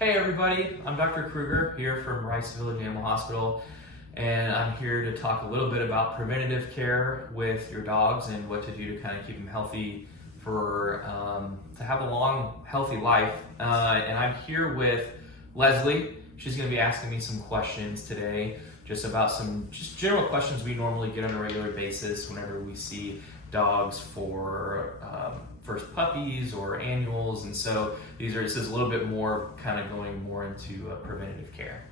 Hey everybody, I'm Dr. Krueger here from Rice Village Animal Hospital, and I'm here to talk a little bit about preventative care with your dogs and what to do to kind of keep them healthy for to have a long, healthy life. And I'm here with Leslie. She's going to be asking me some questions today, just about some just general questions we normally get on a regular basis whenever we see dogs for first puppies or annuals, and so this is a little bit more kind of going more into preventative care.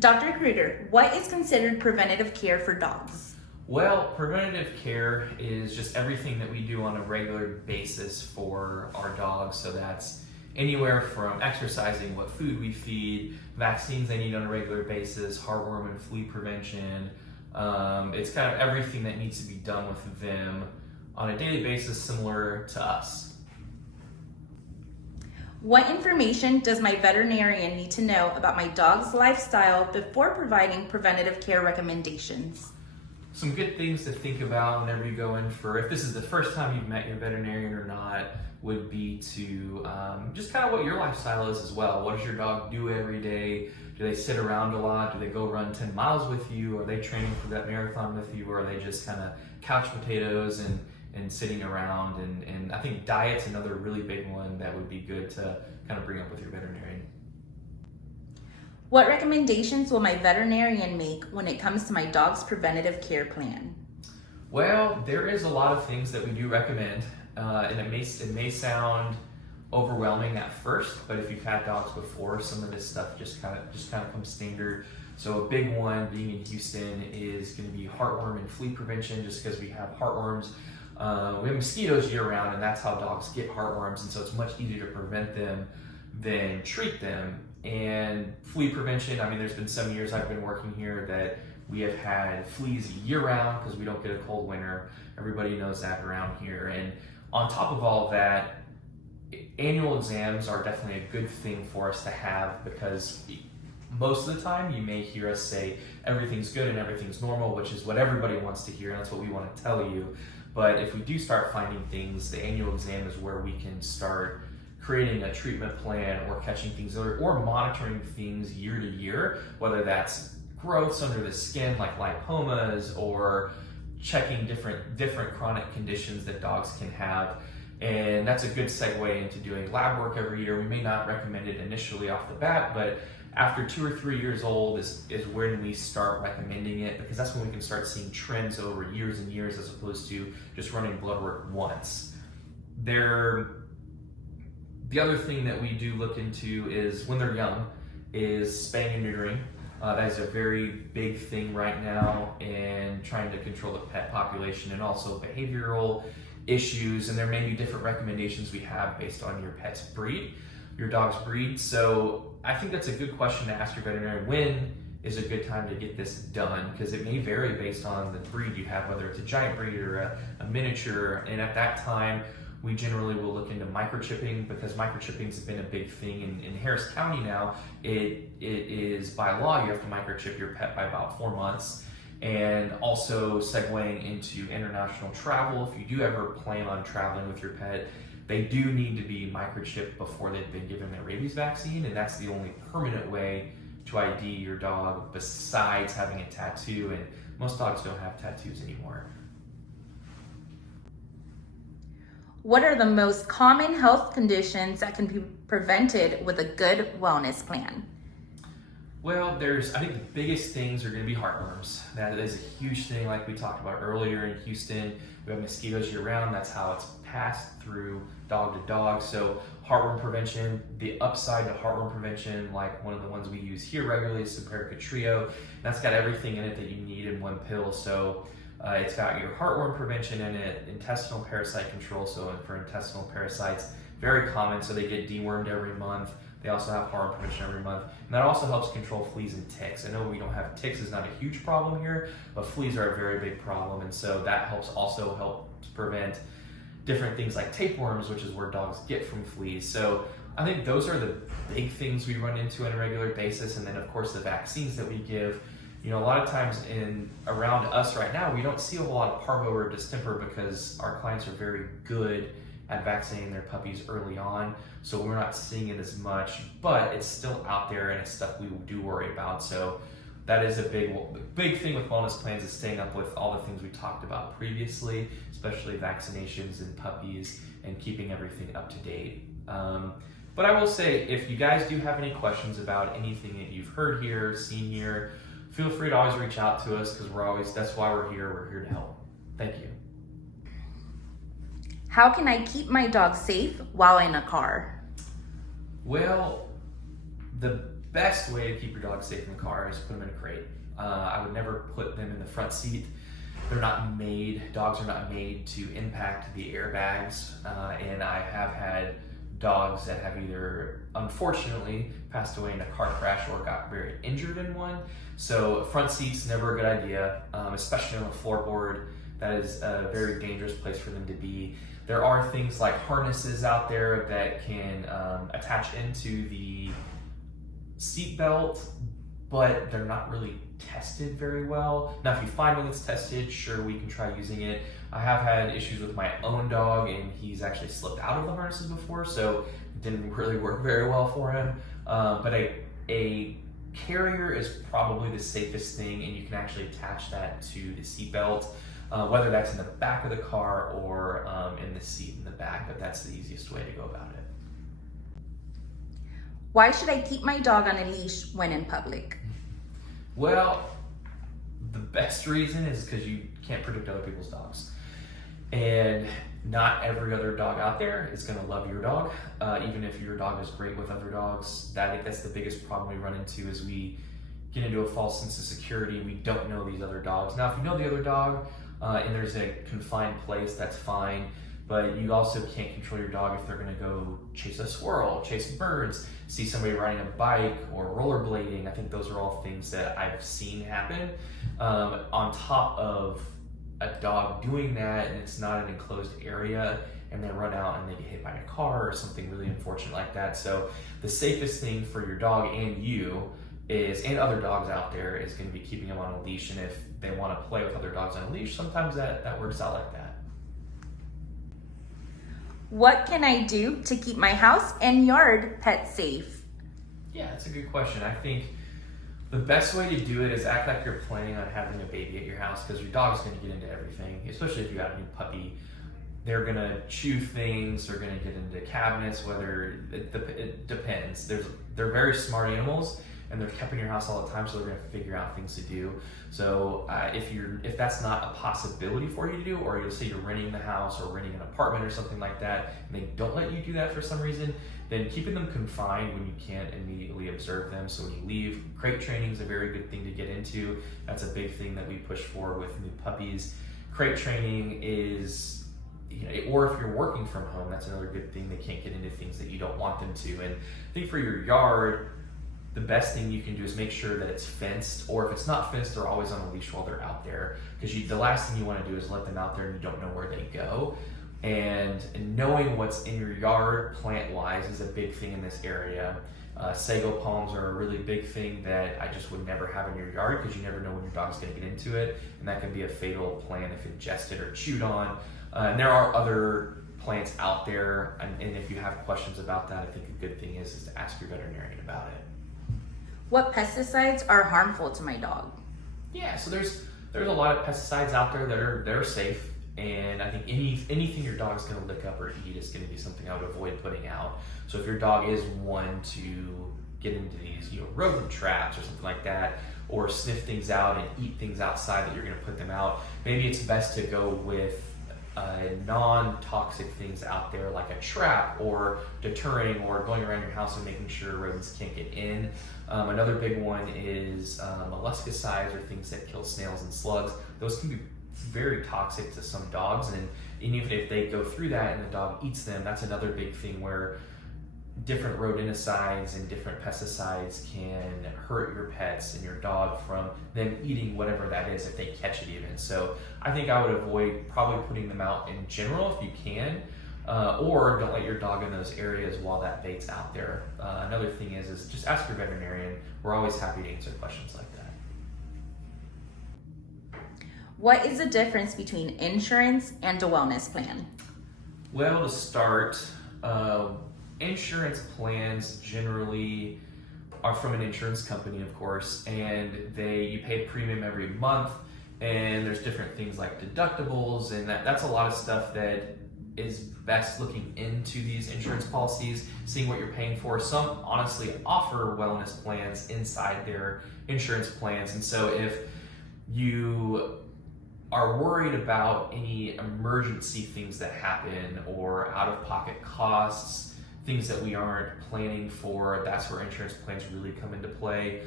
Dr. Krueger, what is considered preventative care for dogs? Well, preventative care is just everything that we do on a regular basis for our dogs. So that's anywhere from exercising, what food we feed, vaccines they need on a regular basis, heartworm and flea prevention. It's kind of everything that needs to be done with them on a daily basis, similar to us. What information does my veterinarian need to know about my dog's lifestyle before providing preventative care recommendations? Some good things to think about whenever you go in for, if this is the first time you've met your veterinarian or not, would be to just kind of what your lifestyle is as well. What does your dog do every day? Do they sit around a lot? Do they go run 10 miles with you? Are they training for that marathon with you? Or are they just kind of couch potatoes and sitting around? And I think diet's another really big one that would be good to kind of bring up with your veterinarian. What recommendations will my veterinarian make when it comes to my dog's preventative care plan? Well, there is a lot of things that we do recommend, and it may sound overwhelming at first, but if you've had dogs before, some of this stuff just kind of comes standard. So a big one, being in Houston, is going to be heartworm and flea prevention, just because we have heartworms. We have mosquitoes year round, and that's how dogs get heartworms, and so it's much easier to prevent them than treat them. And flea prevention, I mean, there's been some years I've been working here that we have had fleas year round because we don't get a cold winter. Everybody knows that around here. And on top of all of that, annual exams are definitely a good thing for us to have, because most of the time you may hear us say everything's good and everything's normal, which is what everybody wants to hear, and that's what we want to tell you. But if we do start finding things, the annual exam is where we can start creating a treatment plan or catching things or monitoring things year to year, whether that's growths under the skin like lipomas or checking different chronic conditions that dogs can have. And that's a good segue into doing lab work every year. We may not recommend it initially off the bat, but after 2 or 3 years old is when we start recommending it, because that's when we can start seeing trends over years and years as opposed to just running blood work once. The other thing that we do look into is when they're young is spaying and neutering. That is a very big thing right now, and trying to control the pet population and also behavioral issues. And there may be different recommendations we have based on your pet's breed, your dog's breed. So I think that's a good question to ask your veterinarian. When is a good time to get this done? Because it may vary based on the breed you have, whether it's a giant breed or a miniature. And at that time, we generally will look into microchipping, because microchipping has been a big thing in Harris County now. It is by law, you have to microchip your pet by about 4 months. And also segueing into international travel, if you do ever plan on traveling with your pet, they do need to be microchipped before they've been given their rabies vaccine, and that's the only permanent way to ID your dog besides having a tattoo, and most dogs don't have tattoos anymore. What are the most common health conditions that can be prevented with a good wellness plan? Well, I think the biggest things are going to be heartworms. That is a huge thing, like we talked about earlier in Houston. We have mosquitoes year round. That's how it's passed through dog to dog. So heartworm prevention, the upside to heartworm prevention, like one of the ones we use here regularly is Simparica Trio. That's got everything in it that you need in one pill. So it's got your heartworm prevention in it, intestinal parasite control. So for intestinal parasites, very common. So they get dewormed every month. They also have heartworm prevention every month. And that also helps control fleas and ticks. I know we don't have ticks, is not a huge problem here, but fleas are a very big problem. And so that helps prevent different things like tapeworms, which is where dogs get from fleas. So I think those are the big things we run into on a regular basis. And then of course the vaccines that we give. You know, a lot of times around us right now, we don't see a whole lot of parvo or distemper because our clients are very good at vaccinating their puppies early on, so we're not seeing it as much, but it's still out there and it's stuff we do worry about. So that is a big thing with wellness plans, is staying up with all the things we talked about previously, especially vaccinations and puppies, and keeping everything up to date. But I will say, if you guys do have any questions about anything that you've heard here, seen here, feel free to always reach out to us, because that's why we're here. We're here to help. Thank you. How can I keep my dog safe while in a car? Well, the best way to keep your dog safe in the car is put them in a crate. I would never put them in the front seat. Dogs are not made to impact the airbags, and I have had dogs that have either unfortunately passed away in a car crash or got very injured in one. So front seat's never a good idea, especially on a floorboard. That is a very dangerous place for them to be. There are things like harnesses out there that can attach into the seat belt, but they're not really tested very well. Now, if you find one that's tested, sure, we can try using it. I have had issues with my own dog, and he's actually slipped out of the harnesses before, so it didn't really work very well for him. But a carrier is probably the safest thing, and you can actually attach that to the seat belt, whether that's in the back of the car or in the seat in the back, but that's the easiest way to go about it. Why should I keep my dog on a leash when in public? Well, the best reason is because you can't predict other people's dogs. And not every other dog out there is going to love your dog, even if your dog is great with other dogs. That's the biggest problem we run into, is we get into a false sense of security and we don't know these other dogs. Now, if you know the other dog and there's a confined place, that's fine. But you also can't control your dog if they're going to go chase a squirrel, chase birds, see somebody riding a bike or rollerblading. I think those are all things that I've seen happen. On top of a dog doing that, and it's not an enclosed area, and they run out and they get hit by a car or something really unfortunate like that. So the safest thing for your dog and you and other dogs out there is going to be keeping them on a leash. And if they want to play with other dogs on a leash, sometimes that works out like that. What can I do to keep my house and yard pet safe? Yeah, that's a good question. I think the best way to do it is act like you're planning on having a baby at your house, because your dog's going to get into everything, especially if you have a new puppy. They're going to chew things, they're going to get into cabinets, it depends. They're very smart animals, and they're kept in your house all the time, so they're going to figure out things to do. So if that's not a possibility for you to do, or you'll say you're renting the house or renting an apartment or something like that, and they don't let you do that for some reason, then keeping them confined when you can't immediately observe them. So when you leave, crate training is a very good thing to get into. That's a big thing that we push for with new puppies. Crate training is, or if you're working from home, that's another good thing. They can't get into things that you don't want them to. And I think for your yard, the best thing you can do is make sure that it's fenced, or if it's not fenced, they're always on a leash while they're out there, because the last thing you want to do is let them out there and you don't know where they go. And knowing what's in your yard plant-wise is a big thing in this area. Sago palms are a really big thing that I just would never have in your yard, because you never know when your dog's going to get into it, and that can be a fatal plant if ingested or chewed on. And there are other plants out there, and if you have questions about that, I think a good thing is to ask your veterinarian about it. What pesticides are harmful to my dog? Yeah, so there's a lot of pesticides out there that are safe, and I think anything your dog's going to lick up or eat is going to be something I would avoid putting out. So if your dog is one to get into these rodent traps or something like that, or sniff things out and eat things outside that you're going to put them out, maybe it's best to go with non-toxic things out there, like a trap or deterring, or going around your house and making sure rodents can't get in. Another big one is molluscicides, or things that kill snails and slugs. Those can be very toxic to some dogs, and even if they go through that and the dog eats them, that's another big thing where different rodenticides and different pesticides can hurt your pets and your dog from them eating whatever that is, if they catch it even. So I think I would avoid probably putting them out in general if you can, or don't let your dog in those areas while that bait's out there. Another thing is just ask your veterinarian. We're always happy to answer questions like that. What is the difference between insurance and a wellness plan? Well, to start, insurance plans generally are from an insurance company, of course, and you pay a premium every month, and there's different things like deductibles, and that's a lot of stuff that is best looking into these insurance policies, seeing what you're paying for. Some honestly offer wellness plans inside their insurance plans, and so if you are worried about any emergency things that happen or out-of-pocket costs, things that we aren't planning for, that's where insurance plans really come into play.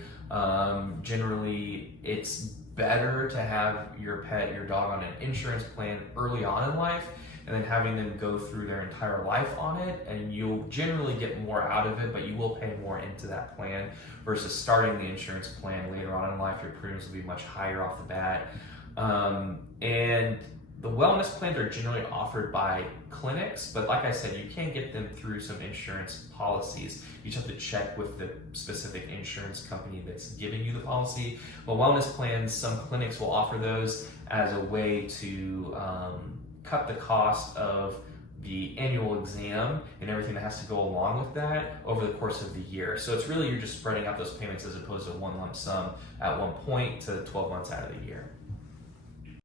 Generally, it's better to have your dog on an insurance plan early on in life, and then having them go through their entire life on it, and you'll generally get more out of it, but you will pay more into that plan versus starting the insurance plan later on in life. Your premiums will be much higher off the bat. And the wellness plans are generally offered by clinics, but like I said, you can get them through some insurance policies. You just have to check with the specific insurance company that's giving you the policy. But wellness plans, some clinics will offer those as a way to cut the cost of the annual exam and everything that has to go along with that over the course of the year. So it's really, you're just spreading out those payments as opposed to one lump sum at one point to 12 months out of the year.